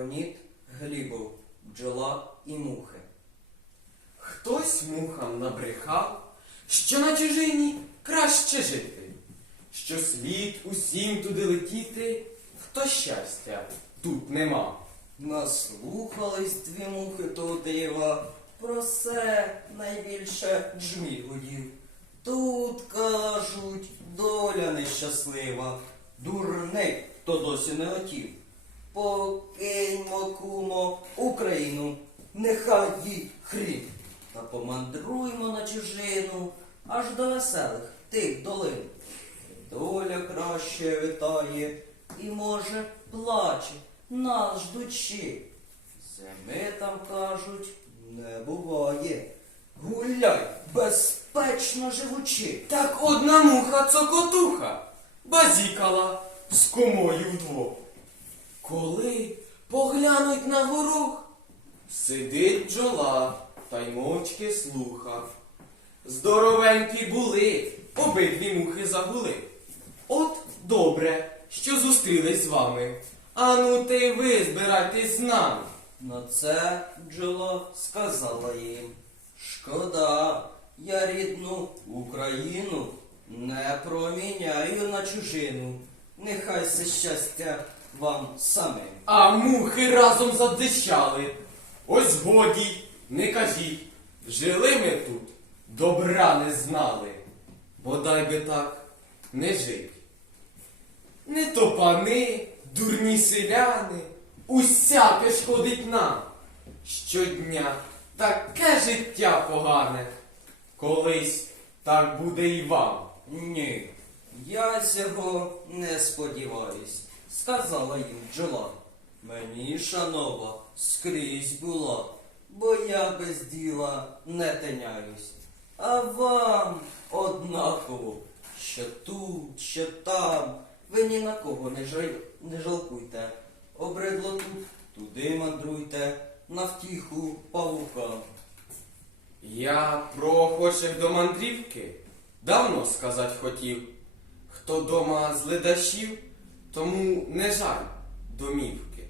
Леонід Глібов, бджола і мухи. Хтось мухам набрехав, що на чужині краще жити, що слід усім туди летіти, хто щастя тут нема. Наслухались дві мухи того дива, про все найбільше джміль. Тут кажуть, доля нещаслива, дурний, хто досі не летів. Покиньмо, кумо, Україну, нехай їй хрін. Та помандруймо на чужину, аж до веселих тих долин. Доля краще витає і, може, плаче нас ждучи. Зими там кажуть, не буває. Гуляй, безпечно живучи. Так одна муха цокотуха базікала з кумою вдвох. Коли поглянуть на горох, сидить бджола та й мовчки слуха. Здоровенькі були, обидві мухи загули. От добре, що зустрілись з вами. Ану ти ви збирайтесь з нами. На це бджола сказала їм. Шкода, я рідну Україну не проміняю на чужину. Нехай це щастя вам самим. А мухи разом задищали. Ось годі, не кажіть, жили ми тут, добра не знали, бодай би так не жить. Не то пани, дурні селяни, усяке шкодить нам. Щодня таке життя погане, колись так буде і вам. Ні, я цього не сподіваюсь, сказала їм бджола. Мені, шанова, скрізь була, бо я без діла не теняюсь. А вам однаково, що тут, що там, ви ні на кого не, жаль... не жалкуйте. Обридло тут, туди мандруйте, на втіху павукам. Я про охочих до мандрівки давно сказать хотів. Хто дома з ледашів, тому не жаль домівки.